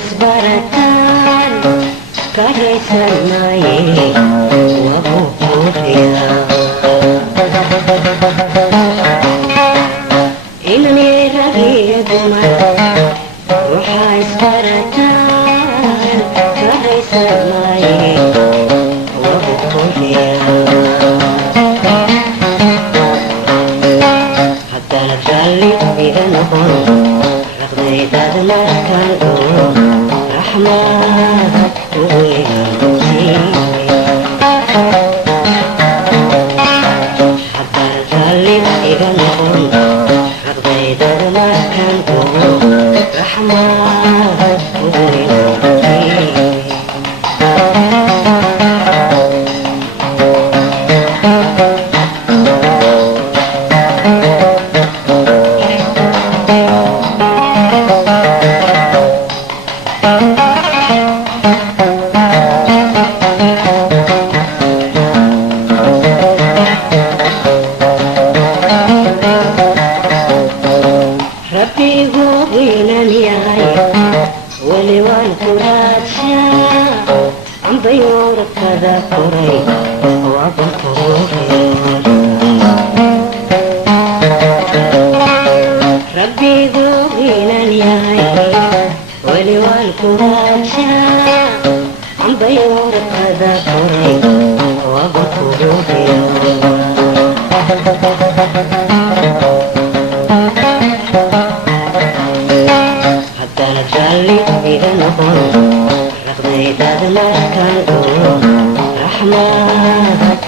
isbarataan kahaysanaaye wabu buuxiya inani ragiya dumar waxaa isbarataan kahaysanaaye wabu buuxiya haddana raalli iga noqon raqdaydad markaan oo raxmaad haddana raalli iga noqon raqdaydad markaan oo raxmaad ولوان كراتشا عم بيور كذا كري وابطروحي ربي ذوقينا الياي ولوان كراتشا عم بيور كذا كري وابطروحي haddana raalli iga noqon raqdaydad markaan oo raxmaad